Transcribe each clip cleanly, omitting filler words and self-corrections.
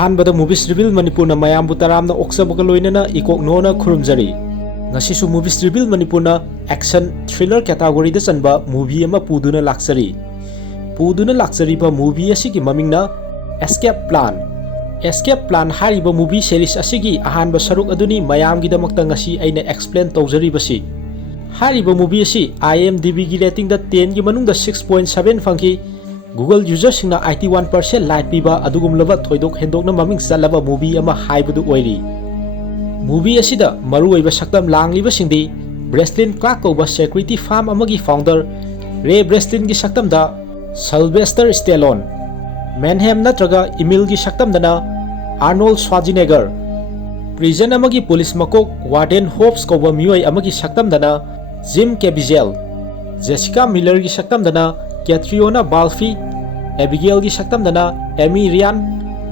अहानबदा movies reveal Manipur ना मयामबु तरामना ओक्सबगा लोइनना इकोकनोना खुरुमजरी ngasisu movies reveal manipur na action thriller category da chanba movie ama puduna laksari ba movie asigi mamingna escape plan hariba movie series asigi ahanba saruk aduni mayam gi damakta ngasi aina explain tawjari basi hariba movie asi IMDb gi rating da 10 gi manung da 6.7 fangki Google user singna 81% like piba adugum lava thoidok hendokna maming salaba movie ama haibudu oiri movie asida maru oiba saktam langliba singdi Breslin Clark koba security firm amagi founder Breslin gi saktam da Sylvester Stallone Manham natraga Emil gi saktam dana Arnold Schwarzenegger prison amagi police makok Warden Hobbes koba mioi amagi saktam dana Jim Caviezel Jessica Miller gi saktam dana Catriona Balfi Abigail gi saktam dana Amy Ryan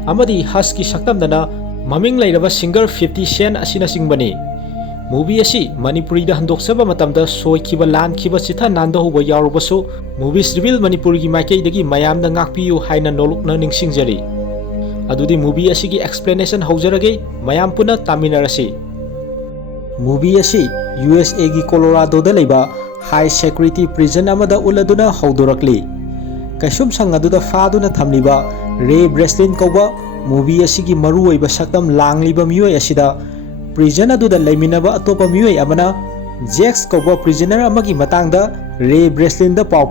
amadi Hus gi saktam dana maming lairaba singer 50 Cent asina singbani movie asi Manipuri da handoksaba matamda soikiba lankiba chitha nanda huba yarubasu movies reveal Manipur gi maikei dagi mayam da ngakpiyu haina nolokna ningsingjari adudi movie asi gi explanation haujarage mayam puna taminarasi movie asi USA gi Colorado da leiba high security prison amada uladuna haudorakli kaisum sangaduna faduna thamliba Breslin koba movie asigi maru oiba saktam langliba mioi asida prison aduda leiminaba atopa mioi amana Jax koba prisoner amagi matangda Breslin da pau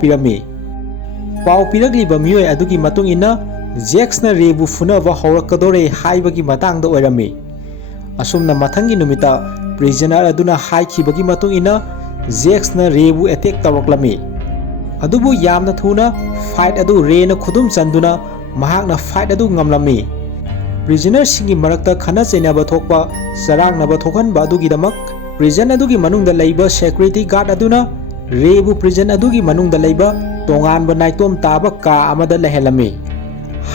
piragliba mioi adugi matung ina Jax na bu funaba horakadore haibagi matangda oirami asumna mathangi numita prisoner aduna haikhibagi matung ina Jax na bu attack tawraklami adubu yamna thuna fight adu na khudum chanduna mahakna fight adu ngamlami prisoner singi marakta khana chainaba thokpa sarangnaba thokhanba adugidamak prison adugi manungda leiba security guard aduna bu prison adugi manungda leiba tonganba naitom taba ka amada lehelami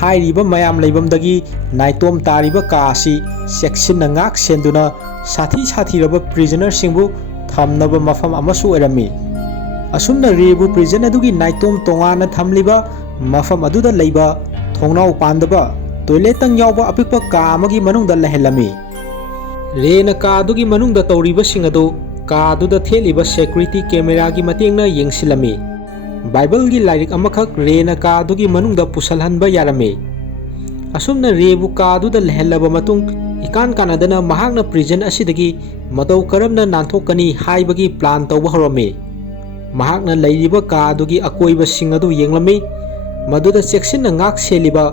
hairiba mayam leibamdagi naitom tariba ka asi section na ngak senduna sathi raba prisoner singbu thamnaba mafam amasu erami asumna bu prison adugi naitom tongana thamliba mafam aduda leiba thongnau pandaba toilet tang yawba apikpa ka amagi manungda lehelami na ka adugi manungda tawriba singadu ka aduda theliba security camera gi matengna yengsilami bible gi lairik amakhak na ka adugi manungda pusalhanba yarami asumna bu ka aduda lehelaba matung ikan kanadana mahakna prison asidagi matau karamna nanthokani haibagi plan tawba horami mahakna leiriba ka adugi akoiba singadu yenglami maduda section na ngak seliba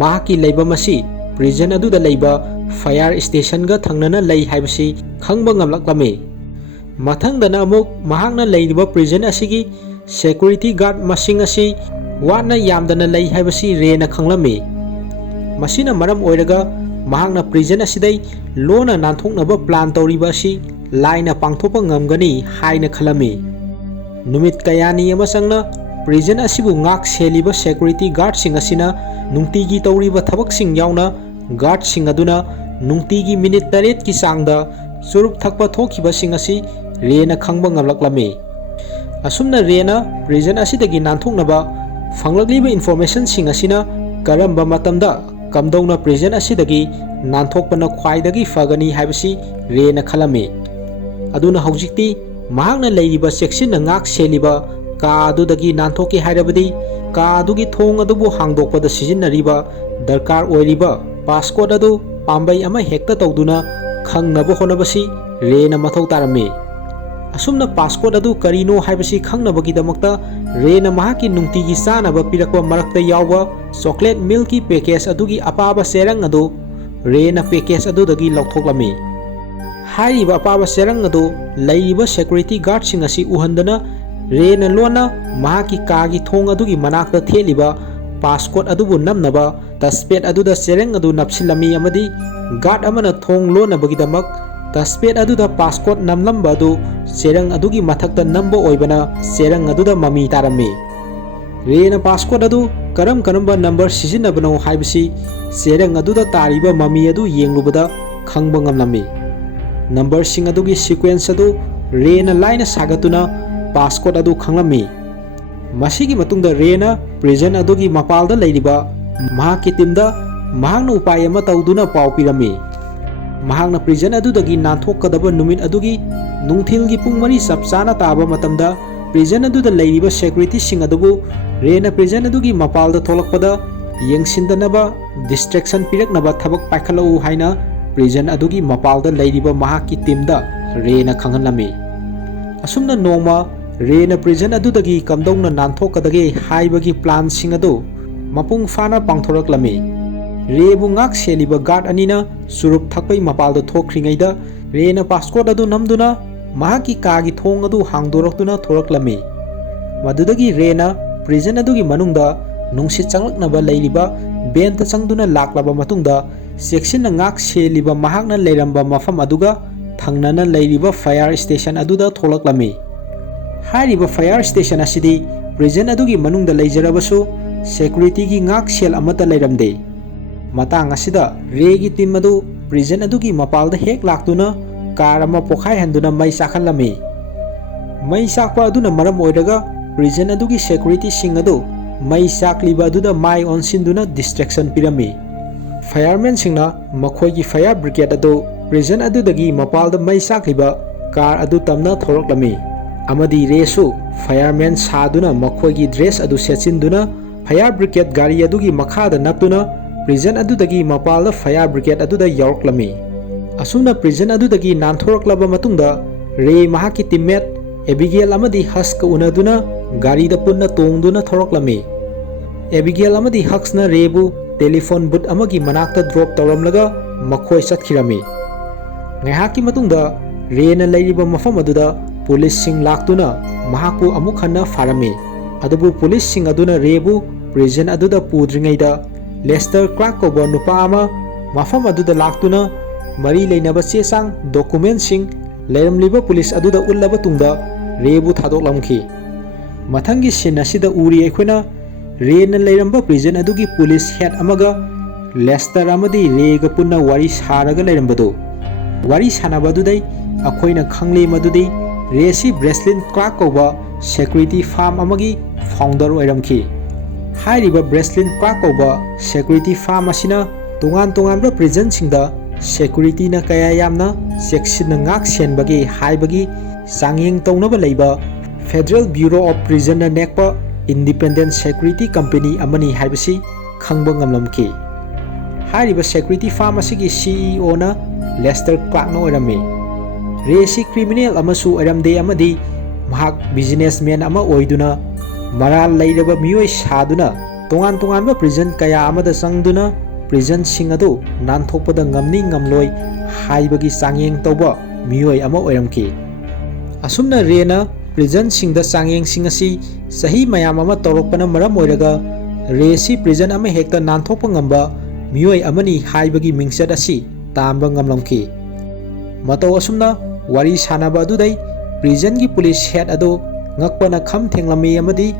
mahaki leiba masi prison aduda leiba fire station ga thangnana lei haibasi khangba ngamlaklami mathangdana amuk mahakna leiriba prison asigi security guard masing asi wana yamdana lei haibasi na khanglami masina maram oiraga mahakna prison asidai lona nanthoknaba plan tawriba asi laina pangthopa ngamgani haina khalami numit kayani amasangna prison asibu ngak seliba security guard sing asina nungtigi tawriba thabak sing yauna guard sing aduna nungtigi minute 8 ki sangda surup thakpa thokiba sing asi na khangba ngamlaklami asumna na prison asidagi nanthoknaba fanglakliba information sing asina karamba matamda kamdongna prison asidagi nanthokpana khwaidagi fagani haibasi na khalami aduna haujikti mahakna leiriba section na ngak seliba ka adudagi nanthoki hairabadi ka adugi thong adubu hangdokpada sijinnariba darkar oiriba passport adu pambai ama hekta tawduna khangnaba honabasi na mathau tarami asumna passport adu karino haibasi khangnabagi damakta na mahaki nungtigi sanaba pirakwa marakta yawba chocolate milky package adugi apaba serang adu na package adudagi lauthoklami hairiba apaba serang adu leiriba security guard sing asi uhandana na lona mahaki kagi thong adugi manakta theliba passport adubu namnaba taspet aduda sereng adu napsilami amadi guard amana thong lona bagidamak taspet aduda passport namlamba adu sereng adugi mathakta namba oibana sereng aduda mami tarami na passport adu karamba number sijinabano haibasi sereng aduda tariba mami adu yenglubada khangba ngamlami number sing adugi sequence adu na line sagatuna passport adu khanglami masigi matungda na prison adugi mapalda leiriba mahaki timda mahakna upai ama tawduna pau pirami. Mahakna prison adudagi nanthokadaba numit adugi nungthilgi pung 3 chap chana taba matamda prison aduda leiriba security sing adubu rena prison adugi mapalda tholakpada yengsindanaba distraction piraknaba thabak paikhalau haina prison adugi mapalda leiriba mahakki teamda rena khanganlami. Asumna nongma rena prison adudagi kamdongna nanthokadage haibagi plan sing adu mapung fana pangthoraklami. Rebu ngak seliba guard anina surup thakpai mapalda thokringaida rena passport adu namduna mahaki kagi thong adu hangdoraktuna thoraklami. Madudagi rena prison adugi manungda nungsit changlaknaba leiriba benta changduna laklaba matungda section ngak seliba mahakna leiramba mafam aduga thangnana leiriba fire station aduda tholaklami. Hairiba fire station asidi prison adugi manungda leijarabasu security gi ngak sel amata leiramde. Matang asida regi team adu prison adugi mapalda hek laktuna car ama pokhai handuna mai sakhanlami. Mai sakpa aduna maram oiraga prison adugi security sing adu mai sakliba aduda mai onsinduna distraction pirami. Firemen singna makhoi gi fire brigade adu prison adudagi mapalda mai sakliba car adu tamna thoroklami. Amadi resu firemen saduna makhoi gi dress adu sechinduna fire brigade gari adugi makhada naptuna prison adudagi mapalda fire brigade aduda yaroklami. Asuna prison adudagi nanthoraklaba matungda re mahaki teammate Abigail amadi Husk unaduna gari da punna tongduna thoroklami. Abigail amadi Huskna rebu telephone booth amagi manakta drop tawramlaga makhoi satkirami. Ngaihaki matungda rena leiriba mafam aduda police sing laktuna mahaku amuk hanna farami. Adubu police sing aduna rebu prison aduda pudringaida Lester Clark koba nupa ama mafam aduda laktuna mari leinaba chesang document sing leiramliba police aduda ullaba tungda rebu thadoklamki. Mathangi sin asida uri aikhoina rena leiramba prison adugi police head amaga Lester amadi rega punna wari saraga leirambadu. Wari sanaba adudai akhoina khangle madudi resi Breslin Clark koba security farm amagi founder oiramki. Hairiba Breslin Clark koba security farm asina tongan prison singda security na kaya yamna section ngak senbagi haibagi sangyeng tawnaba leiba Federal Bureau of Prison na nekpa independent security company amani haibasi khangba ngamlamki. Hairiba security farm asigi CEO na Lester Clark na oirami. Resi criminal amasu oiramde amadi mahak businessman ama oiduna maral leiraba mioi saduna tongan prison kaya amada sangduna prison sing adu nanthokpada ngamni ngamloi haibagi sangyeng tawba mioi ama oiramki. Asumna rena prison singda sangyeng sing asi sahi mayam ama tawrokpana maram oiraga resi prison ama hekta nanthokpa ngamba mioi amani haibagi mingsat asi tamba ngamlamki. Mataw asumna wari sanaba adudai prison gi police head adu ngakpana kham thenglami amadi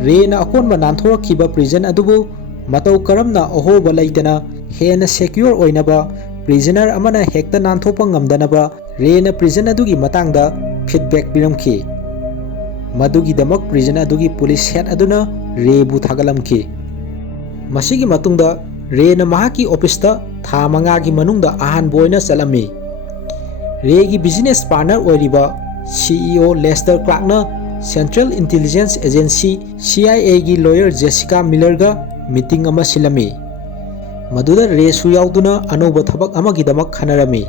rena akonba nanthorakiba prison adubu mataw karamna ahoba leitana hena secure oinaba prisoner amana hekta nanthopa ngamdanaba rena prison adugi matangda feedback piramki. Madugi damak prison adugi police head aduna rebu thagalamki. Masigi matungda rena mahaki office ta tha manga gi manungda ahan boina chalami. Regi business partner oiriba CEO Lester Clark na Central Intelligence Agency CIA gi lawyer Jessica Miller ga meeting ama silami. Maduda resu yauduna anoba thabak amagi damak khanarami.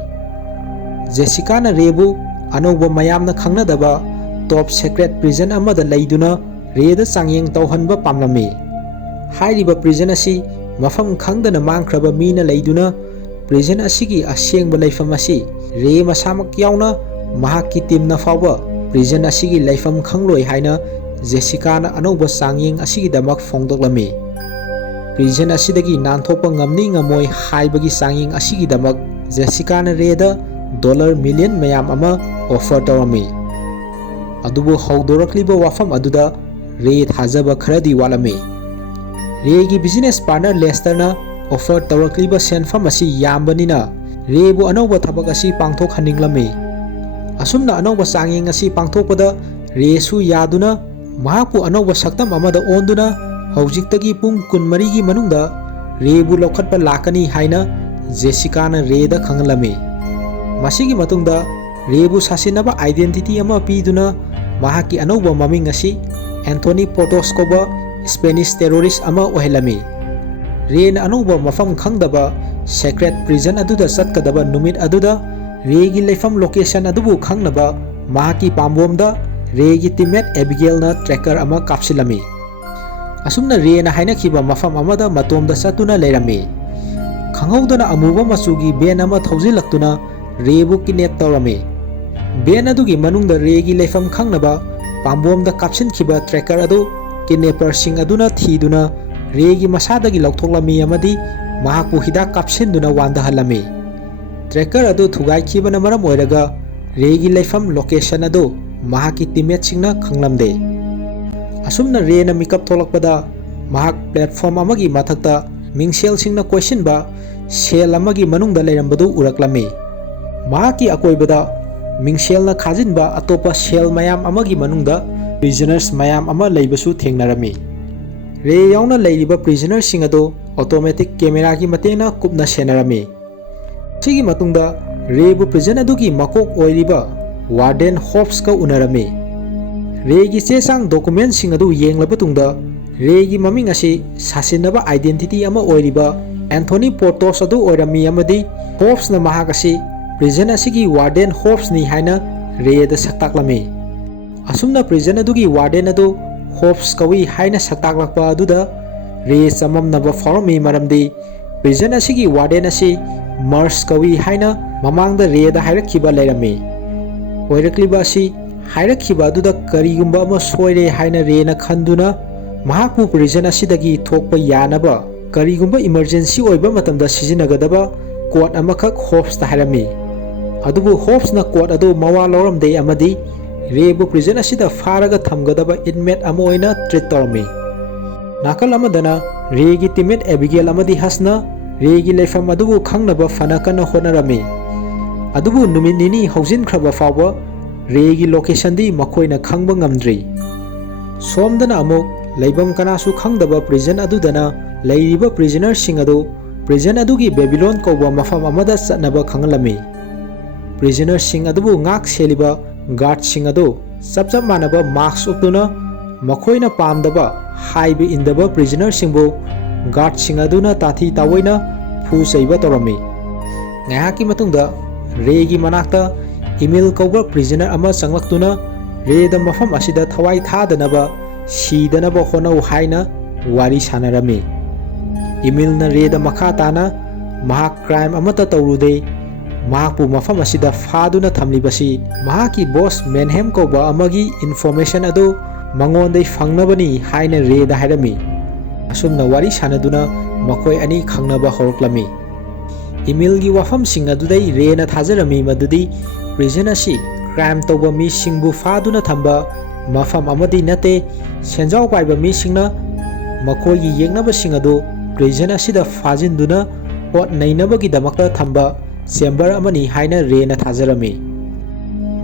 Jessica na rebu anoba mayamna khangnadaba top secret prison amada leiduna reda sangyeng tawhanba pamlami. Hairiba prison asi mafam khangdana mangkhraba mina leiduna prison asigi asengba leifam asi re masamak yauna mahaki team na fawba prison asigi leifam khangloi haina Jessica na anoba sangyeng asigi damak phongdoklami. Prison asidagi nanthopa ngamni ngamoi haibagi sangyeng asigi damak Jessica na reda $1 million mayam ama offer tawrami. Adubu haudorakliba wafam aduda re thajaba kharadi walami. Regi business partner Lester na offer tawrakliba senfam asi yambanina rebu anoba thabak asi pangthok haninglami. Asumna anoba sangyeng asi pangthokpada resu yaduna mahapu anoba saktam amada onduna haujiktagi pung 13 gi manungda रेबु लौखटपा लाकनी हाइना जेसिकाना रेदा खंगलमी मसिगी मतुंगदा रेबु सासिनबा आइडेंटिटी अमा पीदुना महाकी अनौबा ममिंग असी एंथोनी पोर्टोस कोबा स्पेनिश टेरोरिस्ट अमा ओहेलमी रेन अनौबा मफम खंगदबा सेक्रेट प्रिजन अदुदा चटकदबा नुमित अदुदा रेगी लेफम लोकेशन अदुबु खंगनबा महाकी पाम्बोमदा रेगी टीममेट एबिगेलना ट्रैकर अमा कापसिलमी असुमना रेना हाइनखिबा मफम अमादा मतोमदा चतुना लेरमी खंगौदना अमुबा मचुगी बेन अमा थौजिलक्तुना रेबु किनेप तौरमी बेन अदुगी मनुंगदा रेगी लेफम खंगनबा पाम्बोमदा कापसिनखिबा ट्रैकर अदु किनेपर्सिंग अदुना थीदुना रेगी मसादगी लौथोक्लमी अमदी महाकु हिदाक कापसिनदुना वांदहलमी ट्रैकर अदु थुगाइखिबना मरम ओइरगा रेगी लेफम लोकेशन अदु महाकी टीममेट सिंगना खंगलमदे असुमना रेना मिकअप थोलकपदा महाक प्लेटफॉर्म अमगी मथक्ता मिंगसेल सिंगना क्वेश्चनबा सेल अमगी मनुंगदा लेरंबदु उरक्लमी महाकी अकोइबदा मिंगसेलना खाजिनबा अतोपा सेल मयाम अमगी मनुंगदा प्रिजनर्स मयाम अमा लेबसु थेंगनारमी रे याउना लेरिबा प्रिजनर्स सिंग अदो ऑटोमेटिक कैमरा की मतेना कुपना सेनरमी सिगी मतुंगदा रेबु प्रिजन अदुगी मकोक ओइरिबा वार्डन हॉब्स का उनरमी रेगी चेसांग डॉक्यूमेंट सिंग अदु येंगलबा तुंगदा रेगी ममिंग असी सासिनबा आइडेंटिटी अमा ओइरिबा एंथोनी पोर्टोस अदु ओइरमी अमदी हॉब्स न महाक असी प्रिजन असिगी वार्डन हॉब्स नि हाइना रेदा सक्ताक्लमी असुमना प्रिजन अदुगी वार्डन अदु हॉब्स कवी हाइना सक्ताक्लकपा अदुदा रे चममनबा फॉरमी मरमदी प्रिजन असिगी वार्डन असी मर्स कवी हाइना ममांगदा रेदा हाइरखिबा लेरमी ओइरक्लिबा असी हाइरखिबा अदुदा करिगुंबा अमा सोइरे हाइना रेना खंदुना महाकु प्रिजन असिदगी थोकपा यानबा करिगुंबा इमरजेंसी ओइबा मतमदा सिजिनगदबा कोड अमखक हॉब्स ता हाइरमी अदुबु हॉब्स ना कोड अदु मवा लौरमदे अमदी रेबु प्रिजन असिदा फारगा थमगदबा इनमेट अमा ओइना ट्रीट तौरमी नाकल अमदना रेगी टीममेट एबिगेल अमदी हसना रेगी लेफम अदुबु खंगनबा फनकना होनरमी अदुबु नुमित निनी हौजिनख्रबा फावबा रेगी लोकेशन दी मखोइना खंगबा ngamdri सोमदना अमुक लेबम कनासु खंगदबा प्रिजन अदुदना लेरिबा प्रिजनर सिंग अदु प्रिजन अदुगी बेबीलोन कौबा मफम अमदा चटनबा खंगलमी प्रिजनर सिंग अदुबु ngak सेलिबा गार्ड सिंग अदु चप चप मानबा मास्क उप्तुना मखोइना पामदबा हाइबे इंदबा प्रिजनर सिंगबु गार्ड सिंग अदुना ताथी तावैना फु चैबा तौरमी ngaiki matungda रेगी मनाक्ता इमेल कौबा प्रिजनर अमा चंगलक्तुना रेदा मफम असिदा थवाई थादनबा सीदनबा होनौ हाइना वारी सानरमी इमेलना रेदा मखा ताना महा क्राइम अमता तौरुदे महाकु मफम असिदा फादुना थमलिबसी महाकी बॉस मेनहेम कौबा अमगी इन्फॉर्मेशन अदो मंगोंदै फंगनबनी हाइना रेदा हाइरमी असुमना वारी सानदुना मखोय अनि खंगनबा हौरक्लमी इमेल की वाफम सिंग अदुदै रेना थाजरमी मदुदी प्रिजन असी क्राइम तौबा मी सिंगबु फादुना थंबा मफम अमदी नते सेंजाव पाइबा मी सिंगना मखोयगी येंगनबा सिंग अदु प्रिजन असिदा फाजिनदुना ओट नैनबगी दमकता थंबा चेंबर अमनी हाइना रेना थाजरमी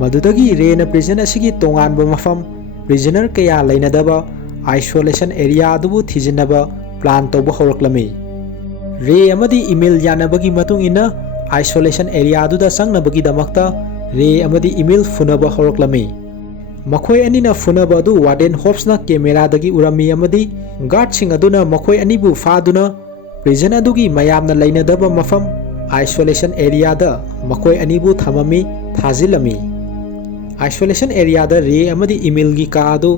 मदुदगी रेना प्रिजन असिगी तोंगानबा मफम प्रिजनर कया लैनदबा आइसोलेशन एरिया अदुबु थिजिनबा प्लान तौबा हौरक्लमी रे अमदी इमेल यानबगी मतुंग इना आइसोलेशन एरिया अदुदा संगनबगी दमकता रे अमदी इमेल फुनबा हौरक्लमी मखोय अनिना फुनबा अदु वार्डन हॉब्सना कैमरा दगी उरमी अमदी गार्ड सिंग अदुना मखोय अनिबु फादुना प्रिजन अदुगी मयामना लैनदबा मफम आइसोलेशन एरिया दा मखोय अनिबु थममी थाजिलमी आइसोलेशन एरिया दा रे अमदी इमेल गी का अदु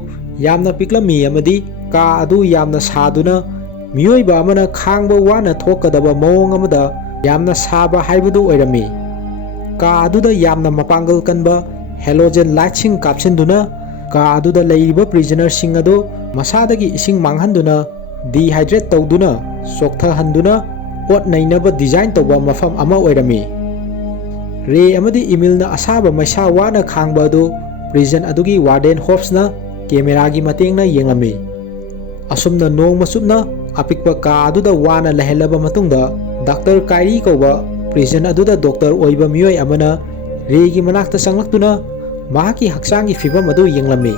यामना पिक्लमी अमदी का अदु यामना सादुना मियोइबा अमना खांगबा वाना थोकदबा मओंग अमदा यामना साबा हाइबदु ओइरमी का अदुदा यामना मपांगल कनबा हेलोजन लाइट सिंग कापसिनदुना का अदुदा लेरिबा प्रिजनर सिंग अदु मसादगी इसिंग मांगहनदुना डिहाइड्रेट तौदुना सोक्थहनदुना ओट नैनबा डिजाइन तौबा मफम अमा ओइरमी रे अमदी इमेलना असाबा मैसा वाना खांगबा अदु प्रिजन अदुगी वार्डन हॉब्सना कैमरागी मतेंगना येंगलमी असुमना नोंगमा सुपना अपिकपा का अदुदा वाना लहलबा मतुंगदा डॉक्टर काइरी कौबा प्रिजन अदुदा डॉक्टर ओइबा मियोय अमना रेगी मनाक्ता संगलक्तुना महाकी हक्सांगी फिबम अदु येंगलमी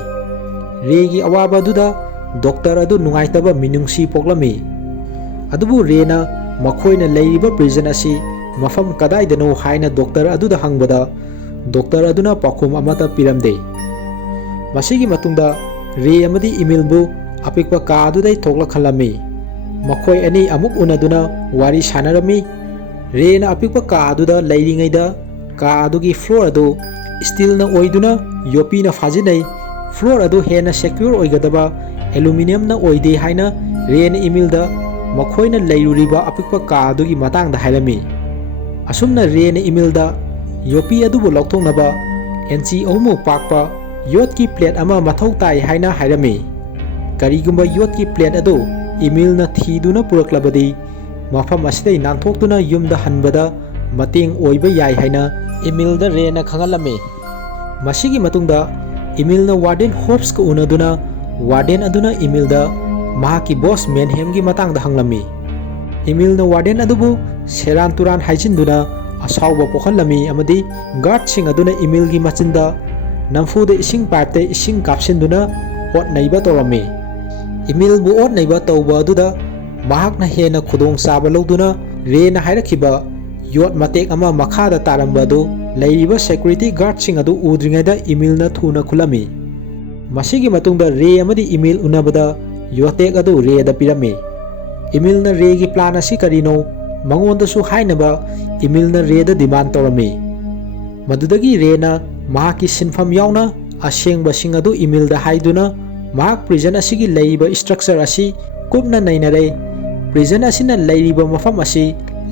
रेगी अवाबा अदुदा डॉक्टर अदु नुंगाइतबा मिनुंगसी पोक्लमी ꯑꯗꯨꯕꯨ ꯔꯦꯅ ꯃꯈꯣꯏꯅ ꯂꯩꯔꯤꯕ ꯄ꯭ꯔꯤꯖꯟ ꯑꯁꯤ ꯃꯐꯝ ꯀꯗꯥꯏꯗꯅꯣ ꯍꯥꯏꯅ ꯗꯣꯛꯇꯔ ꯑꯗꯨꯗ ꯍꯪꯕꯗ ꯗꯣꯛꯇꯔ ꯑꯗꯨꯅ ꯄꯥꯎꯈꯨꯝ ꯑꯃꯠꯇ ꯄꯤꯔꯝꯗꯦ꯫ ꯃꯁꯤꯒꯤ ꯃꯇꯨꯡꯗ ꯔꯦ ꯑꯃꯗꯤ ꯏꯃꯤꯜꯕꯨ ꯑꯄꯤꯛꯄ ꯀꯥ ꯑꯗꯨꯗꯩ ꯊꯣꯛꯂꯛꯍꯜꯂꯝꯃꯤ꯫ ꯃꯈꯣꯏ ꯑꯅꯤ ꯑꯃꯨꯛ ꯎꯅꯗꯨꯅ ꯋꯥꯔꯤ ꯁꯥꯅꯔꯝꯃꯤ꯫ ꯔꯦꯅ ꯑꯄꯤꯛꯄ ꯀꯥ ꯑꯗꯨꯗ ꯂꯩꯔꯤꯉꯩꯗ ꯀꯥ ꯑꯗꯨꯒꯤ ꯐ꯭ꯂꯣꯔ ꯑꯗꯨ ꯁ꯭ꯇꯤꯜꯅ ꯑꯣꯏꯗꯨꯅ ꯌꯣꯠꯄꯤꯅ ꯐꯥꯖꯤꯟꯅꯩ꯫ ꯐ꯭ꯂꯣꯔ ꯑꯗꯨ ꯍꯦꯟꯅ ꯁꯦꯀ꯭ꯌꯨꯔ ꯑꯣꯏꯒꯗꯕ ꯑꯦꯂꯨꯃꯤꯅꯤꯌꯝꯅ ꯑꯣꯏꯗꯦ ꯍꯥꯏꯅ ꯔꯦꯅ ꯏꯃꯤꯜꯗ ꯃꯈꯣꯏꯅ ꯂꯩꯔꯨꯔꯤꯕ ꯑꯄꯤꯛꯄ ꯀꯥ ꯑꯗꯨꯒꯤ ꯃꯇꯥꯡꯗ ꯍꯥꯏꯔꯝꯃꯤ꯫ ꯑꯁꯨꯝꯅ ꯔꯦꯅ ꯏꯃꯤꯜꯗ ꯌꯣꯠꯄꯤ ꯑꯗꯨꯕꯨ ꯂꯧꯊꯣꯛꯅꯕ ꯏꯟꯆꯤ 3 ꯄꯥꯛꯄ ꯌꯣꯠꯀꯤ ꯄ꯭ꯂꯦꯠ ꯑꯃ ꯃꯊꯧ ꯇꯥꯏ ꯍꯥꯏꯅ ꯍꯥꯏꯔꯝꯃꯤ꯫ ꯀꯔꯤꯒꯨꯝꯕ ꯌꯣꯠꯀꯤ ꯄ꯭ꯂꯦꯠ ꯑꯗꯨ ꯏꯃꯤꯜꯅ ꯊꯤꯗꯨꯅ ꯄꯨꯔꯛꯂꯕꯗꯤ ꯃꯐꯝ ꯑꯁꯤꯗꯩ ꯅꯥꯟꯊꯣꯛꯇꯨꯅ ꯌꯨꯝꯗ ꯍꯟꯕꯗ ꯃꯇꯦꯡ ꯑꯣꯏꯕ ꯌꯥꯏ ꯍꯥꯏꯅ ꯏꯃꯤꯜꯗ ꯔꯦꯅ ꯈꯪꯍꯜꯂꯝꯃꯤ꯫ ꯃꯁꯤꯒꯤ ꯃꯇꯨꯡꯗ ꯏꯃꯤꯜꯅ ꯋꯥꯔꯗꯦꯟ ꯍꯣꯞꯁꯀ ꯎꯅꯗꯨꯅ ꯋꯥꯔꯗꯦꯟ ꯑꯗꯨꯅ ꯏꯃꯤꯜꯗ ꯃꯍꯥꯛꯀꯤ ꯕꯣꯁ ꯃꯦꯟꯍꯦꯝꯒꯤ ꯃꯇꯥꯡꯗ ꯍꯪꯂꯝꯃꯤ꯫ ꯏꯃꯤꯜꯅ ꯋꯥꯔꯗꯦꯟ ꯑꯗꯨꯕꯨ ꯁꯦꯔꯥꯟ ꯇꯨꯔꯥꯟ ꯍꯥꯏꯖꯤꯟꯗꯨꯅ ꯑꯁꯥꯎꯕ ꯄꯣꯛꯍꯜꯂꯝꯃꯤ ꯑꯃꯗꯤ ꯒꯥꯔꯗꯁꯤꯡ ꯑꯗꯨꯅ ꯏꯃꯤꯜꯒꯤ ꯃꯆꯤꯟꯗ ꯅꯝꯐꯨꯗ ꯏꯁꯤꯡ ꯄꯥꯏꯞꯇ ꯏꯁꯤꯡ ꯀꯥꯞꯁꯤꯟꯗꯨꯅ ꯑꯣꯠ ꯅꯩꯕ ꯇꯧꯔꯝꯃꯤ꯫ ꯏꯃꯤꯜꯕꯨ ꯑꯣꯠ ꯅꯩꯕ ꯇꯧꯕ ꯑꯗꯨꯗ ꯃꯍꯥꯛꯅ ꯍꯦꯟꯅ ꯈꯨꯗꯣꯡꯆꯥꯕ ꯂꯧꯗꯨꯅ ꯔꯦꯅ ꯍꯥꯏꯔꯛꯈꯤꯕ ꯌꯣꯠ ꯃꯇꯦꯛ ꯑꯃ ꯃꯈꯥꯗ ꯇꯥꯔꯝꯕ ꯑꯗꯨ ꯂꯩꯔꯤꯕ ꯁꯦꯀ꯭ꯌꯨꯔꯤꯇꯤ ꯒꯥꯔꯗꯁꯤꯡ ꯑꯗꯨ ꯎꯗ꯭ꯔꯤꯉꯩꯗ ꯏꯃꯤꯜꯅ ꯊꯨꯅ ꯈꯨꯠꯂꯝꯃꯤ꯫ ꯃꯁꯤꯒꯤ ꯃꯇꯨꯡꯗ ꯔꯦ ꯑꯃꯗꯤ ꯏꯃꯤꯜ ꯎꯅꯕꯗ ꯌꯣꯠꯇꯦꯛ ꯑꯗꯨ ꯔꯦꯗ ꯄꯤꯔꯝꯃꯤ꯫ ꯏꯃꯤꯜꯅ ꯔꯦꯒꯤ ꯄ꯭ꯂꯥꯟ ꯑꯁꯤ ꯀꯔꯤꯅꯣ ꯃꯉꯣꯟꯗꯁꯨ ꯍꯥꯏꯅꯕ ꯏꯃꯤꯜꯅ ꯔꯦꯗ ꯗꯤꯃꯥꯟ ꯇꯧꯔꯝꯃꯤ꯫ ꯃꯗꯨꯗꯒꯤ ꯔꯦꯅ ꯃꯍꯥꯛꯀꯤ ꯁꯤꯟꯐꯝ ꯌꯥꯎꯅ ꯑꯁꯦꯡꯕꯁꯤꯡ ꯑꯗꯨ ꯏꯃꯤꯜꯗ ꯍꯥꯏꯗꯨꯅ ꯃꯍꯥꯛ ꯄ꯭ꯔꯤꯖꯟ ꯑꯁꯤꯒꯤ ꯂꯩꯔꯤꯕ ꯁ꯭ꯇ꯭ꯔꯛꯆꯔ ꯑꯁꯤ ꯀꯨꯞꯅ ꯅꯩꯅꯔꯦ꯫ ꯄ꯭ꯔꯤꯖꯟ ꯑꯁꯤꯅ ꯂꯩꯔꯤꯕ ꯃꯐꯝ ꯑꯁꯤ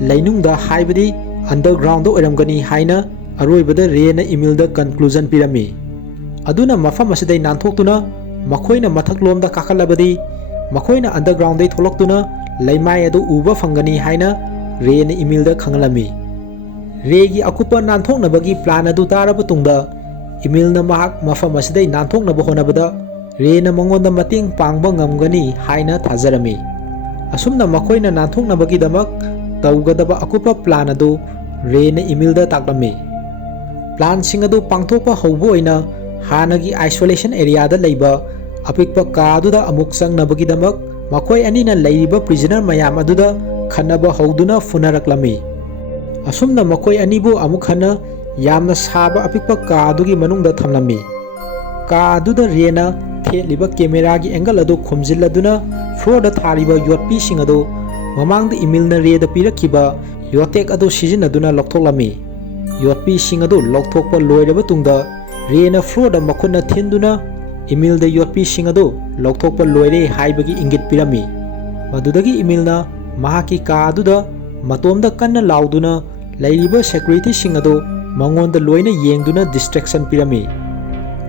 ꯂꯩꯅꯨꯡꯗ ꯍꯥꯏꯕꯗꯤ ꯑꯟꯗꯔꯒ꯭ꯔꯥꯎꯟꯗ ꯑꯣꯏꯔꯝꯒꯅꯤ ꯍꯥꯏꯅ ꯑꯔꯣꯏꯕꯗ ꯔꯦꯅ ꯏꯃꯤꯜꯗ ꯀꯟꯀ꯭ꯂꯨꯖꯟ ꯄꯤꯔꯝꯃꯤ꯫ ꯑꯗꯨꯅ ꯃꯐꯝ ꯑꯁꯤꯗꯩ ꯅꯥꯟꯊꯣꯛꯇꯨꯅ ꯃꯈꯣꯏꯅ ꯃꯊꯛꯂꯣꯝꯗ ꯀꯥꯈꯠꯂꯕꯗꯤ ꯃꯈꯣꯏꯅ ꯑꯟꯗꯔꯒ꯭ꯔꯥꯎꯟꯗꯩ ꯊꯣꯛꯂꯛꯇꯨꯅ ꯂꯩꯃꯥꯏ ꯑꯗꯨ ꯎꯕ ꯐꯪꯒꯅꯤ ꯍꯥꯏꯅ ꯔꯦꯅ ꯏꯃꯤꯜꯗ ꯈꯪꯍꯜꯂꯝꯃꯤ꯫ ꯔꯦꯒꯤ ꯑꯀꯨꯞꯄ ꯅꯥꯟꯊꯣꯛꯅꯕꯒꯤ ꯄ꯭ꯂꯥꯟ ꯑꯗꯨ ꯇꯥꯔꯕ ꯇꯨꯡꯗ ꯏꯃꯤꯜꯅ ꯃꯍꯥꯛ ꯃꯐꯝ ꯑꯁꯤꯗꯩ ꯅꯥꯟꯊꯣꯛꯅꯕ ꯍꯣꯠꯅꯕꯗ ꯔꯦꯅ ꯃꯉꯣꯟꯗ ꯃꯇꯦꯡ ꯄꯥꯡꯕ ꯉꯝꯒꯅꯤ ꯍꯥꯏꯅ ꯊꯥꯖꯔꯝꯃꯤ꯫ ꯑꯁꯨꯝꯅ ꯃꯈꯣꯏꯅ ꯅꯥꯟꯊꯣꯛꯅꯕꯒꯤꯗꯃꯛ ꯇꯧꯒꯗꯕ ꯑꯀꯨꯞꯄ ꯄ꯭ꯂꯥꯟ ꯑꯗꯨ ꯔꯦꯅ ꯏꯃꯤꯜꯗ ꯇꯥꯛꯂꯝꯃꯤ꯫ ꯄ꯭ꯂꯥꯟꯁꯤꯡ ꯑꯗꯨ ꯄꯥꯡꯊꯣꯛꯄ ꯍꯧꯕ ꯑꯣꯏꯅ ꯍꯥꯟꯅꯒꯤ ꯑꯥꯏꯁꯣꯂꯦꯁꯟ ꯑꯦꯔꯤꯌꯥꯗ ꯂꯩꯕ ꯑꯄꯤꯛꯄ ꯀꯥ ꯑꯗꯨꯗ ꯑꯃꯨꯛ ꯆꯪꯅꯕꯒꯤꯗꯃꯛ ꯃꯈꯣꯏ ꯑꯅꯤꯅ ꯂꯩꯔꯤꯕ ꯄ꯭ꯔꯤꯖꯅꯔ ꯃꯌꯥꯝ ꯑꯗꯨꯗ ꯈꯟꯅꯕ ꯍꯧꯗꯨꯅ ꯐꯨꯅꯔꯛꯂꯝꯃꯤ꯫ ꯑꯁꯨꯝꯅ ꯃꯈꯣꯏ ꯑꯅꯤꯕꯨ ꯑꯃꯨꯛ ꯍꯟꯅ ꯌꯥꯝꯅ ꯁꯥꯕ ꯑꯄꯤꯛꯄ ꯀꯥ ꯑꯗꯨꯒꯤ ꯃꯅꯨꯡꯗ ꯊꯝꯂꯝꯃꯤ꯫ ꯀꯥ ꯑꯗꯨꯗ ꯔꯦꯅ ꯊꯦꯠꯂꯤꯕ ꯀꯦꯃꯦꯔꯥꯒꯤ ꯑꯦꯡꯒꯜ ꯑꯗꯨ ꯈꯨꯝꯖꯤꯜꯂꯗꯨꯅ ꯐ꯭ꯂꯣꯔꯗ ꯊꯥꯔꯤꯕ ꯌꯣꯠꯄꯤꯁꯤꯡ ꯑꯗꯨ ꯃꯃꯥꯡꯗ ꯏꯃꯤꯜꯅ ꯔꯦꯗ ꯄꯤꯔꯛꯈꯤꯕ ꯌꯣꯠꯇꯦꯛ ꯑꯗꯨ ꯁꯤꯖꯤꯟꯅꯗꯨꯅ ꯂꯧꯊꯣꯛꯂꯝꯃꯤ꯫ ꯌꯣꯠꯄꯤꯁꯤꯡ ꯑꯗꯨ ꯂꯧꯊꯣꯛꯄ ꯂꯣꯏꯔꯕ ꯇꯨꯡꯗ ꯔꯦꯅ ꯐ꯭ꯂꯣꯔꯗ ꯃꯈꯨꯠꯅ ꯊꯤꯟꯗꯨꯅ ꯏꯃꯤꯜꯗ ꯌꯣꯠꯄꯤꯁꯤꯡ ꯑꯗꯨ ꯂꯧꯊꯣꯛꯄ ꯂꯣꯏꯔꯦ ꯍꯥꯏꯕꯒꯤ ꯏꯪꯒꯤꯠ ꯄꯤꯔꯝꯃꯤ꯫ ꯃꯗꯨꯗꯒꯤ ꯏꯃꯤꯜꯅ ꯃꯍꯥꯛꯀꯤ ꯀꯥ ꯑꯗꯨꯗ ꯃꯇꯣꯝꯗ ꯀꯟꯅ ꯂꯥꯎꯗꯨꯅ ꯂꯩꯔꯤꯕ ꯁꯦꯀ꯭ꯌꯨꯔꯤꯇꯤꯁꯤꯡ ꯑꯗꯨ ꯃꯉꯣꯟꯗ ꯂꯣꯏꯅ ꯌꯦꯡꯗꯨꯅ ꯗꯤꯁꯇ꯭ꯔꯦꯛꯁꯟ ꯄꯤꯔꯝꯃꯤ꯫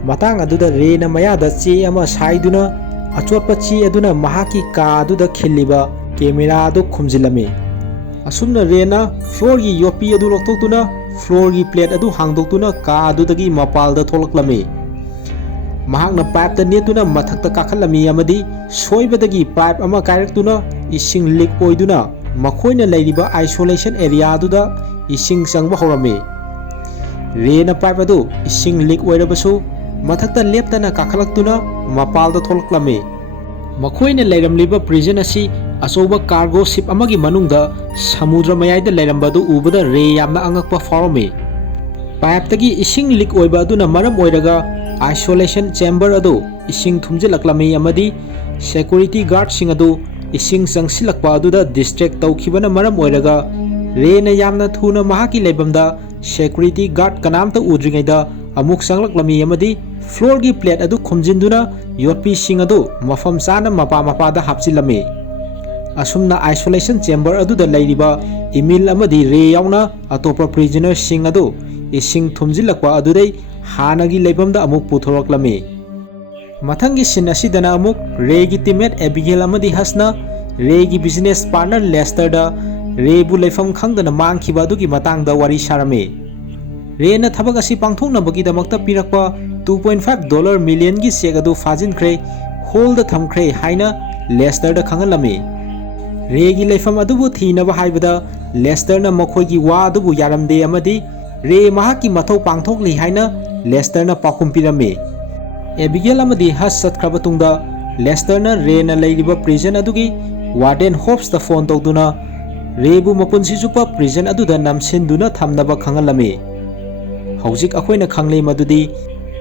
ꯃꯇꯥꯡ ꯑꯗꯨꯗ ꯔꯦꯅ ꯃꯌꯥꯗ ꯆꯦ ꯑꯃ ꯁꯥꯏꯗꯨꯅ ꯑꯆꯣꯠꯄ ꯆꯦ ꯑꯗꯨꯅ ꯃꯍꯥꯛꯀꯤ ꯀꯥ ꯑꯗꯨꯗ ꯈꯤꯜꯂꯤꯕ ꯀꯦꯃꯦꯔꯥ ꯑꯗꯨ ꯈꯨꯝꯖꯤꯜꯂꯝꯃꯤ꯫ ꯑꯁꯨꯝꯅ ꯔꯦꯅ ꯐ꯭ꯂꯣꯔꯒꯤ ꯌꯣꯠꯄꯤ ꯑꯗꯨ ꯂꯧꯊꯣꯛꯇꯨꯅ ꯐ꯭ꯂꯣꯔꯒꯤ ꯄ꯭ꯂꯦꯠ ꯑꯗꯨ ꯍꯥꯡꯗꯣꯛꯇꯨꯅ ꯀꯥ ꯑꯗꯨꯗꯒꯤ ꯃꯄꯥꯜꯗ ꯊꯣꯛꯂꯛꯂꯝꯃꯤ꯫ ꯃꯍꯥꯛꯅ ꯄꯥꯏꯞꯇ ꯅꯦꯠꯇꯨꯅ ꯃꯊꯛꯇ ꯀꯥꯈꯠꯂꯝꯃꯤ ꯑꯃꯗꯤ ꯁꯣꯏꯕꯗꯒꯤ ꯄꯥꯏꯞ ꯑꯃ ꯀꯥꯏꯔꯛꯇꯨꯅ ꯏꯁꯤꯡ ꯂꯤꯛ ꯑꯣꯏꯗꯨꯅ ꯃꯈꯣꯏꯅ ꯂꯩꯔꯤꯕ ꯑꯥꯏꯁꯣꯂꯦꯁꯟ ꯑꯦꯔꯤꯌꯥ ꯑꯗꯨꯗ ꯏꯁꯤꯡ ꯆꯪꯕ ꯍꯧꯔꯝꯃꯤ꯫ ꯔꯦꯅ ꯄꯥꯏꯞ ꯑꯗꯨ ꯏꯁꯤꯡ ꯂꯤꯛ ꯑꯣꯏꯔꯕꯁꯨ ꯃꯊꯛꯇ ꯂꯦꯞꯇꯅ ꯀꯥꯈꯠꯂꯛꯇꯨꯅ ꯃꯄꯥꯜꯗ ꯊꯣꯛꯂꯛꯂꯝꯃꯤ꯫ ꯃꯈꯣꯏꯅ ꯂꯩꯔꯝꯂꯤꯕ ꯄ꯭ꯔꯤꯖꯟ ꯑꯁꯤ ꯑꯆꯧꯕ ꯀꯥꯔꯒꯣ ꯁꯤꯞ ꯑꯃꯒꯤ ꯃꯅꯨꯡꯗ ꯁꯃꯨꯗ꯭ꯔ ꯃꯌꯥꯏꯗ ꯂꯩꯔꯝꯕ ꯑꯗꯨ ꯎꯕꯗ ꯔꯦ ꯌꯥꯝꯅ ꯑꯉꯛꯄ ꯐꯥꯎꯔꯝꯃꯤ꯫ ꯄꯥꯏꯞꯇꯒꯤ ꯏꯁꯤꯡ ꯂꯤꯛ ꯑꯣꯏꯕ ꯑꯗꯨꯅ ꯃꯔꯝ ꯑꯣꯏꯔꯒ ꯑꯥꯏꯁꯣꯂꯦꯁꯟ ꯆꯦꯝꯕꯔ ꯑꯗꯨ ꯏꯁꯤꯡ ꯊꯨꯝꯖꯤꯜꯂꯛꯂꯝꯃꯤ ꯑꯃꯗꯤ ꯁꯦꯀ꯭ꯌꯨꯔꯤꯇꯤ ꯒꯥꯔꯗꯁꯤꯡ ꯑꯗꯨ ꯏꯁꯤꯡ ꯆꯪꯁꯤꯜꯂꯛꯄ ꯑꯗꯨꯗ ꯗꯤꯁꯇ꯭ꯔꯦꯛ ꯇꯧꯈꯤꯕꯅ ꯃꯔꯝ ꯑꯣꯏꯔꯒ ꯔꯦꯅ ꯌꯥꯝꯅ ꯊꯨꯅ ꯃꯍꯥꯛꯀꯤ ꯂꯩꯐꯝꯗ ꯁꯦꯀ꯭ꯌꯨꯔꯤꯇꯤ ꯒꯥꯔꯗ ꯀꯅꯥꯝꯇ ꯎꯗ꯭ꯔꯤꯉꯩꯗ ꯑꯃꯨꯛ ꯆꯪꯂꯛꯂꯝꯃꯤ ꯑꯃꯗꯤ ꯐ꯭ꯂꯣꯔꯒꯤ ꯄ꯭ꯂꯦꯠ ꯑꯗꯨ ꯈꯨꯝꯖꯤꯟꯗꯨꯅ ꯌꯣꯠꯄꯤꯁꯤꯡ ꯑꯗꯨ ꯃꯐꯝ ꯆꯥꯅ ꯃꯄꯥ-ꯃꯄꯥꯗ ꯍꯥꯞꯆꯤꯜꯂꯝꯃꯤ꯫ ꯑꯁꯨꯝꯅ ꯑꯥꯏꯁꯣꯂꯦꯁꯟ ꯆꯦꯝꯕꯔ ꯑꯗꯨꯗ ꯂꯩꯔꯤꯕ ꯏꯃꯤꯜ ꯑꯃꯗꯤ ꯔꯦ ꯌꯥꯎꯅ ꯑꯇꯣꯞꯄ ꯄ꯭ꯔꯤꯖꯅꯔꯁꯤꯡ ꯑꯗꯨ ꯏꯁꯤꯡ ꯊꯨꯝꯖꯤꯜꯂꯛꯄ ꯑꯗꯨꯗꯩ ꯍꯥꯟꯅꯒꯤ ꯂꯩꯐꯝꯗ ꯑꯃꯨꯛ ꯄꯨꯊꯣꯔꯛꯂꯝꯃꯤ꯫ ꯃꯊꯪꯒꯤ ꯁꯤꯟ ꯑꯁꯤꯗꯅ ꯑꯃꯨꯛ ꯔꯦꯒꯤ ꯇꯤꯝꯃꯦꯠ ꯑꯦꯕꯤꯒꯦꯜ ꯑꯃꯗꯤ ꯍꯁꯅ ꯔꯦꯒꯤ ꯕꯤꯖꯤꯅꯦꯁ ꯄꯥꯔꯠꯅꯔ ꯂꯦꯁꯇꯔꯗ ꯔꯦꯕꯨ ꯂꯩꯐꯝ ꯈꯪꯗꯅ ꯃꯥꯡꯈꯤꯕ ꯑꯗꯨꯒꯤ ꯃꯇꯥꯡꯗ ꯋꯥꯔꯤ ꯁꯥꯔꯝꯃꯤ꯫ ꯔꯦꯅ ꯊꯕꯛ ꯑꯁꯤ ꯄꯥꯡꯊꯣꯛꯅꯕꯒꯤꯗꯃꯛꯇ ꯄꯤꯔꯛꯄ $2.5 ꯃꯤꯂꯤꯌꯟꯒꯤ ꯆꯦꯛ ꯑꯗꯨ ꯐꯥꯖꯤꯟꯈ꯭ꯔꯦ, ꯍꯣꯜꯗ ꯊꯝꯈ꯭ꯔꯦ ꯍꯥꯏꯅ ꯂꯦꯁꯇꯔꯗ ꯈꯪꯍꯜꯂꯝꯃꯤ꯫ ꯔꯦꯒꯤ ꯂꯩꯐꯝ ꯑꯗꯨꯕꯨ ꯊꯤꯅꯕ ꯍꯥꯏꯕꯗ ꯂꯦꯁꯇꯔꯅ ꯃꯈꯣꯏꯒꯤ ꯋꯥ ꯑꯗꯨꯕꯨ ꯌꯥꯔꯝꯗꯦ ꯑꯃꯗꯤ ꯔꯦ ꯃꯍꯥꯛꯀꯤ ꯃꯊꯧ ꯄꯥꯡꯊꯣꯛꯂꯤ ꯍꯥꯏꯅ ꯂꯦꯁꯇꯔꯅ ꯄꯥꯎꯈꯨꯝ ꯄꯤꯔꯝꯃꯤ꯫ ꯑꯦꯕꯤꯒꯦꯜ ꯑꯃꯗꯤ ꯍꯁ ꯆꯠꯈ꯭ꯔꯕ ꯇꯨꯡꯗ ꯂꯦꯁꯇꯔꯅ ꯔꯦꯅ ꯂꯩꯔꯤꯕ ꯄ꯭ꯔꯤꯖꯟ ꯑꯗꯨꯒꯤ Warden Hobbes da phone tawduna rebu mapunsi chupa prison aduda namsinduna thamnaba khangalami. Haujik akoina khangle madudi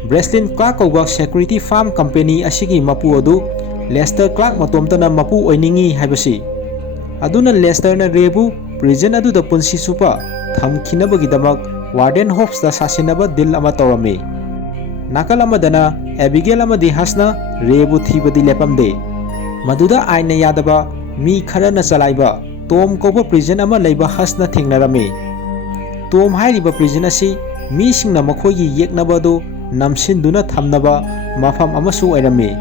Breslin Clark kauba security farm company asigi mapu adu Lester Clark matomtana mapu oiningi haibasi. Aduna Lester na rebu prison aduda punsi chupa thamkinabagidamak Warden Hobbes da sasinaba dil ama tawrami. Nakal amadana Abigail amadi Hasna rebu thibadi lepamde. Maduda aina yadaba mi kharana chalaiba Tom kauba prison ama leiba Hasna thingnarami. Tom hairiba prison asi mi singna makhoigi yeknabadu namsinduna thamnaba mafam amasu oirami.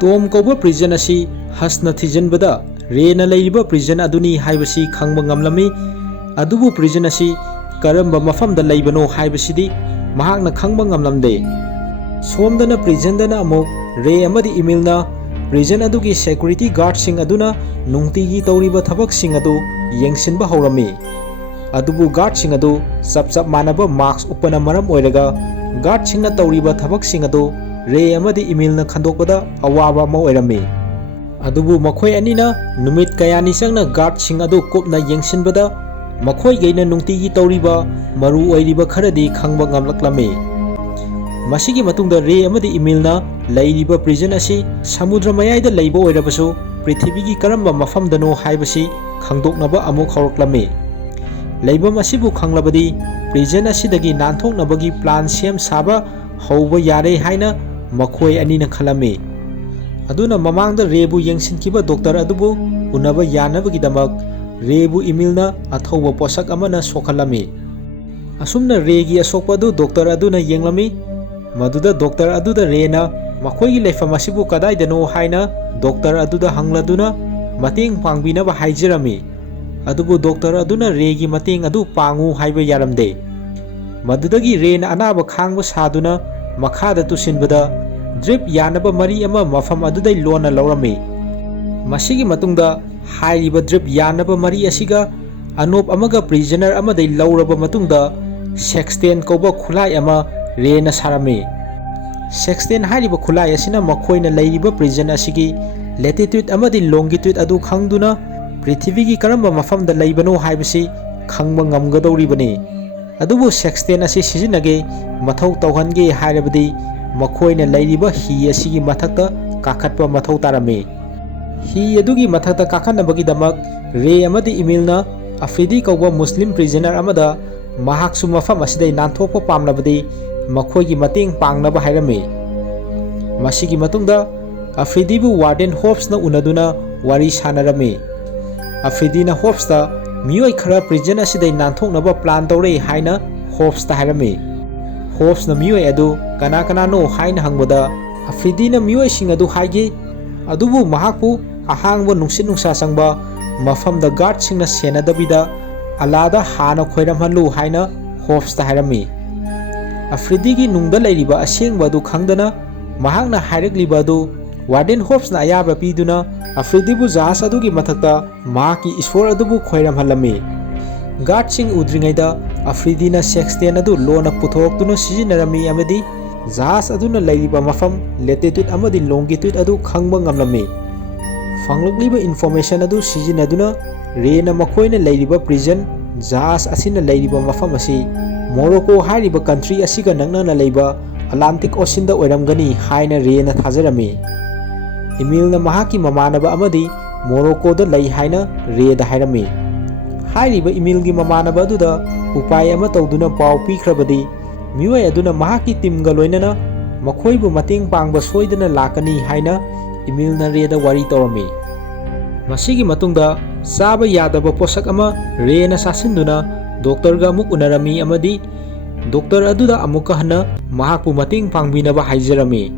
Tom kauba prison asi Hasna thijanbada rena leiriba prison aduni haibasi khangba ngamlami. Adubu prison asi karamba mafamda leibano haibasidi mahakna khangba ngamlamde. Somdana prison dana amuk re amadi emailna prison adugi security guard sing aduna nungtigi tawriba thabak sing adu yengsinba hawrami. Adubu guard sing adu chap manaba marks upana maram oiraga guard singna tawriba thabak sing adu re amadi emailna khandokpada awaba ma oirami. Adubu makhoi anina numit kayani sangna guard sing adu kopna yengsinbada makhoi geina nungtigi tawriba maru oiriba kharadi khangba ngamlaklami. Masigi matungda re amadi emailna leiriba prison asi samudra mayaida leiba oirabasu prithibigi karamba mafamdano haibasi khangdoknaba amuk hawraklami. Leiba masibu khanglabadi prison asidagi nanthoknabagi plan sem saba hauba yare haina makhoi anina khalami. Aduna mamangda rebu yengsinkiba doctor adubu unaba yanabagidamak rebu emailna athauba posak amana sokhalami. Asumna regi asokpadu doctor aduna yenglami. Maduda doctor aduda rena makhoigi leifam asibu kadaidano haina doctor aduda hangladuna mateng pangbinaba haijirami. Adubu doctor aduna regi mateng adu pangu haiba yaramde. Madudagi rena anaba khangba saduna makhada tusinbada drip yanaba mari ama mafam adudai lona laurami. Masigi matungda hairiba drip yanaba mari asiga anop amaga prisoner amadai lauraba matungda sexten kauba khulai ama rena sarami. Sexten hairiba khulai asina makhoina leiriba prison asigi latitude amadi longitude adu khangduna prithivigi karamba mafamda leibano haibasi khangba ngamgadoribani. Adubu sexten asi sizinage mathau tawhange hairabadi makhoina leiriba hi asigi mathakta kakhatpa mathau tarami. Hi adugi mathakta kakhanabagi damak re amadi emailna Afridi kauba Muslim prisoner amada mahaksu mafam asidai nanthokpa pamnabadi makhoigi mateng pangnaba hairami. Masigi matungda Afridibu Warden Hobbes na unaduna wari sanarami. Afridina Hobbes ta mioi khara prison asidai nanthoknaba plan tawre haina Hobbes ta hairami. Hobbes na mioi adu kana no haina hangbada Afridina mioi sing adu haige adubu mahakpu ahangba nungsit nungsa sangba mafamda guard singna senadabida alada hana khoiramhanlu haina Hobbes ta hairami. Afridigi nungda leiriba asengba adu khangdana mahakna hairakliba adu Warden Hobbes na ayaba piduna Afridibu jahas adugi mathakta mahaki iswar adubu khoiramhalami. Guard sing udringaida Afridina sexten adu lona puthoroktuna sizinarami amadi jahas aduna leiriba mafam latitude amadi longitude adu khangba ngamlami. Fanglakliba information adu sizinaduna rena makhoina leiriba prison jahas asina leiriba mafam asi Morocco hairiba country asiga nangnana leiba Atlantic Ocean da oiramgani haina rena thajarami. Emailna mahaki mamanaba amadi Morocco da lei haina re da hairami. Hairiba emailgi mamanaba aduda upai ama tawduna pau pikhrabadi mioi aduna mahaki timga loinana makhoibu mateng pangba soidana lakani haina emailna re da wari tawrami. Masigi matungda saba yadaba posak ama rena sasinduna doctor ga amuk unarami amadi doctor aduda amuka hana mahakpu mateng pangbinaba haijarami.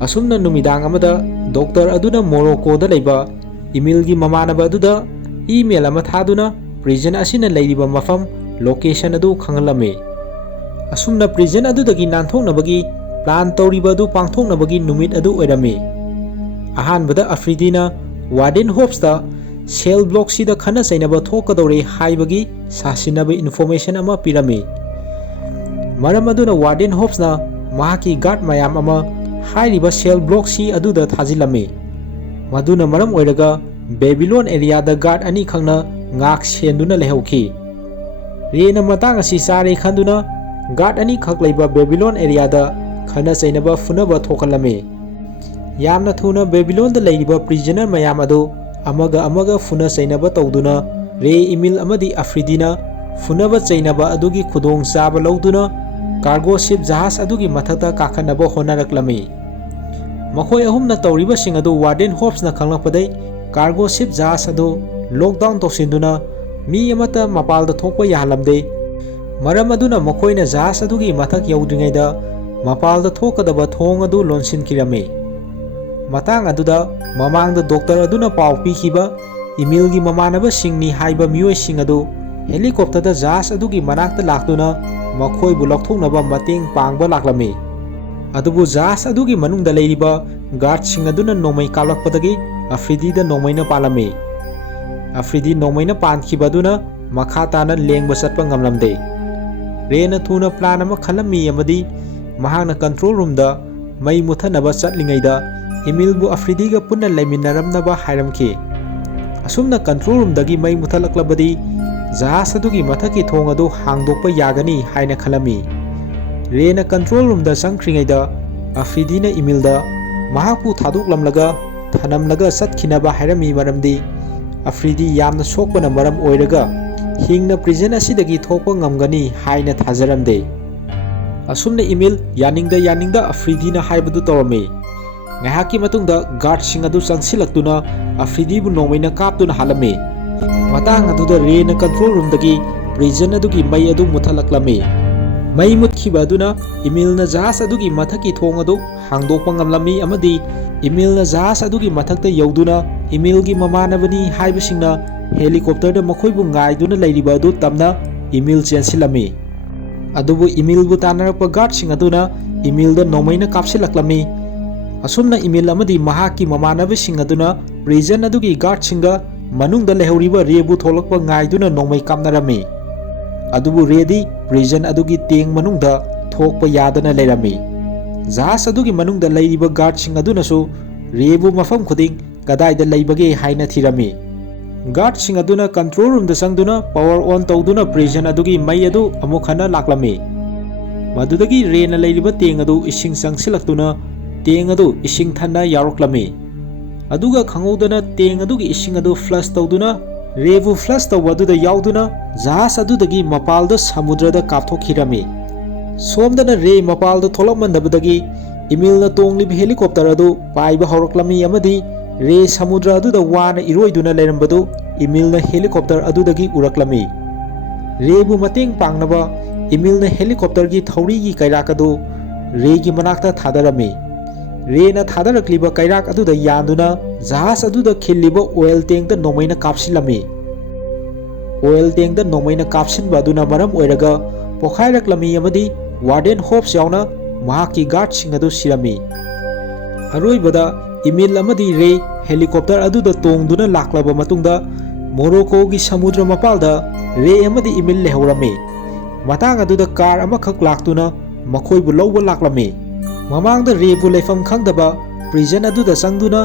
Asumna numidang amada doctor aduna Morocco da leiba emailgi mamanaba aduda email ama thaduna prison asina leiriba mafam location adu khangalami. Asumna prison adudagi nanthoknabagi plan tawriba adu pangthoknabagi numit adu oirami. Ahanbada Afridina Warden Hobbes ta cell block sida khana chainaba thokadore haibagi sasinaba information ama pirami. Maram aduna Warden Hobbes na mahaki guard mayam ama hairiba cell block si aduda thajilami. Maduna maram oiraga Babylon area da guard ani khangna ngak senduna lehauki. Rena matang asi sare khanduna guard ani khak leiba Babylon area da khana chainaba funaba thokalame. Yamna thuna Babylon da leiba prisoner mayam adu amaga funa chainaba tawduna Re Emil amadi Afridina funaba chainaba adugi khudong chaba lawduna cargo ship jahaz adugi mathakta kakhanaba honaraklame. Makhoi ahumna tawriba sing adu Warden Hobbes na khanglakpadai cargo ship jahaz adu lockdown tosinduna mi amata mapalda thokpa yahalamde. Maram aduna makhoina jahaz adugi mathak yaudringaida mapalda thokadaba thong adu lonsinkirame. Matang aduda mamangda doctor aduna paw pikhiba Emilgi mamanaba singni haiba mioi sing adu helicopter da jahaz adugi manakta laktuna makhoi bu laukthoknaba mateng pangba laklame. Adubu jahaz adugi manungda leiriba guard sing aduna nomai kalakpadagi Afridi da nomaina palame. Afridi nomaina pankhiba aduna makha tana lengba chatpa ngamlamde. Rena thuna plan ama khalami amadi mahakna control room da mai muthanaba chatlingaida Emil bu Afridi ga punna leminaramnaba hairamki. Asumna control room dagi mai muthalaklabadi jahaz adugi mathaki thong adu hangdokpa yagani haina khalami. Rena control room da sangkhringaida Afridina Emil da mahakpu thadoklamlaga thanamlaga satkhinaba hairami maramdi Afridi yamna sokpana maram oiraga hingna prison asidagi thokpa ngamgani haina thajaramde. Asumna Emil yaningda Afridina haibadu tawrame. Ngahaki matungda guard sing adu changsilaktuna Afridi bu nomaina kaptuna halame. Matang aduda Rena control room dagi prison adugi mai adu muthalaklame. Mai mutkhiba aduna Emil na jahaz adugi mathaki thong adu hangdokpa ngamlami amadi Emil na jahaz adugi mathakta yauduna Emil gi mamanabani haibasingna helicopter da makhoibu ngaiduna leiriba adu tamna Emil chensilame. Adubu Emil bu tanarakpa guard sing aduna Emil da nomaina kapsilaklame. Asumna Emil amadi mahaki mamanaba sing aduna prison adugi guard singa manungda lehoriba rebu tholakpa ngaiduna nomai kapnarame. Adubu redi prison adugi teng manungda thokpa yadana leirame. Jahaz adugi manungda leiriba guard sing aduna su rebu mafam khuding kadaida leibage haina thirame. Guard sing aduna control room da sangduna power on tawduna prison adugi mai adu amukhana laklame. Madudagi Rena leiriba teng adu ising sangsilaktuna teng adu ising thanna yaroklame. Aduga khangodana teng adugi ising adu flush tawduna rebu flush tawbaduda yauduna jahaz adudagi mapalda samudrada kapthokhirame. Somdana re mapalda tholakmandabadagi Emilna tonglib helicopter adu paiba horoklami amadi re samudra aduda wana iroiduna leirambadu Emilna helicopter adudagi uraklami. Rebu mateng pangnaba Emilna helicopter gi thauri gi kairak adu re gi manakta thadarame. Rena thadarakliba kairak aduda yanduna jahaz aduda khilliba oil tank da nomaina kapsilame. Oil tank da nomaina kapsinba aduna maram oiraga pokhailaklami amadi Warden Hobbes yauna mahaki guard sing adu sirame. Aroibada Emil amadi Re helicopter aduda tongduna laklaba matungda Morocco gi samudra mapalda Re amadi Emil lehorame. Matang aduda car amakhak laktuna makhoibu lawba laklame. Mamangda rebu leifam khangdaba prison aduda sangduna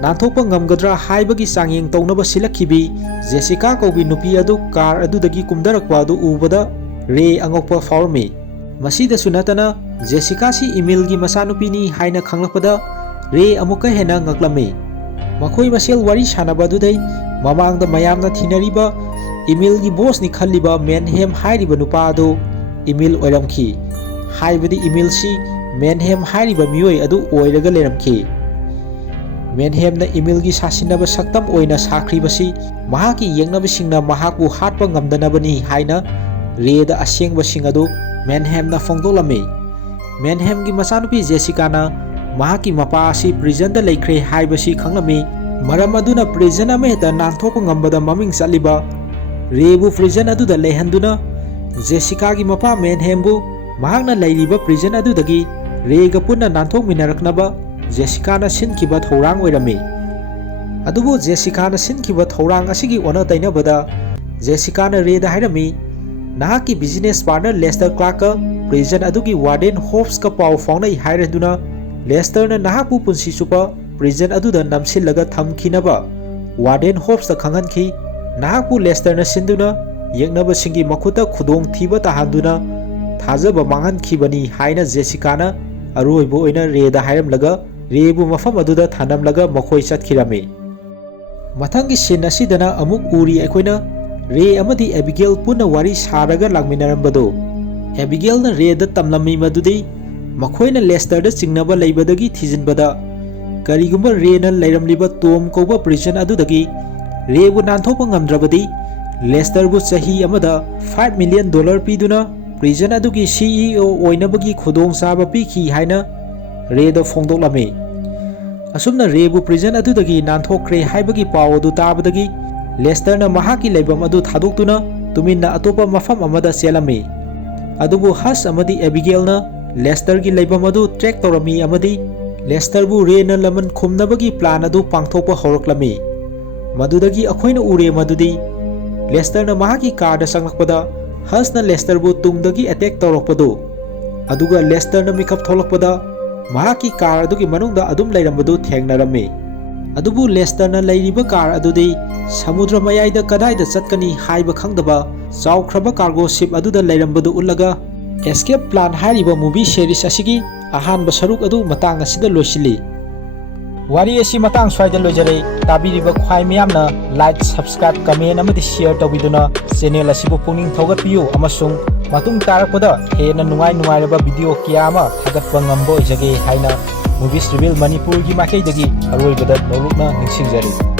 nanthokpa ngamgadra haibagi sangyeng tawnaba silakhibi Jessica kaubi nupi adu car adudagi kumdarakpa adu ubada Re angokpa faurme. Masida sunatana Jessica si Emil gi masanupini haina khanglakpada Re amuka hena ngaklame. Makhoi masel wari sanaba adudai mamangda mayamna thinariba Emil gi boss ni khalliba Manhem hairiba nupa adu Emil oiramki. Haibadi Emil si Manhem hairiba mioi adu oiraga leramki. Manhem na Emil gi sasinaba saktam oina sakribasi mahaki yengnabasingna mahakbu hatpa ngamdanabani haina Reda asengba sing adu Manhem na fongdolame. Manhem gi masanupi Jessica na mahaki mapa asi prison da leikre haibasi khanglame. Maram aduna prison amehta nanthopa ngambada maming saliba Rebu prison aduda lehanduna Jessica gi mapa Manhem bu mahakna leiriba prison adudagi Rega punna nanthok minaraknaba Jessica na sinkiba thorang oirame. Adubu Jessica na sinkiba thorang asigi ona tainabada Jessica na Reda hairami nahaki business partner Lester Clark prison adugi Warden Hobbes ka paw faunai hairaduna Lester na nahapu punsi supa prison aduda namsillaga thamkhinaba Warden Hobbes khanghanki nahakpu Lesterna sinduna yeknabasingi makhuta khudong thiba tahanduna thajaba manghankhibani haina Jessicana aroibo oina Reda hairamlaga Rebu mafam aduda thanamlaga makhoi chatkhirame mathangi scene asidana amuk uri aikoina Re amadi Abigail puna wari saraga langminarambado Abigail na Reda tamlami madudi makoina Lester da chingnaba leibadagi thijinbada karigumba Re na leiramliba Tom koba prison adudagi Rebu nanthopa ngamdrabadi Lester bu chahi amada $5 million piduna prison adugi CEO oinabagi khudong saba piki haina Reda fongdoklame asumna Rebu prison adudagi nanthokre haibagi paw adu tabadagi Lester na mahaki leibam adu thadoktuna tuminna atopa mafam amada selame adubu Has amadi Abigail na Lester gi leibam adu track torami amadi Lester bu Re na laman khumnabagi plan adu pangthokpa horoklami madudagi akhoina ure madudi Lester na mahaki car da sanglakpada Has na Lester bu tungdagi attack torokpado aduga Lester na mikap tholakpada mahaki car adugi manungda adum leirambadu thengnarame adubu Lester na leiriba car adudi samudra mayaida kadaida chatkani haiba khangdaba chawkhraba cargo ship aduda leirambadu ullaga escape plan hairiba movie series asigi ahanba saruk adu matang asida loisili wari asi matang swaida lojare tabiriba khwai miyamna like subscribe comment amadi share tawiduna channel asibu puning thogatpiyu amasung matung tarakpada hena nungai video kiyama thagatpa ngambo ijage haina movies reveal manipur gi makai dagi aroibada nolukna ningsingjari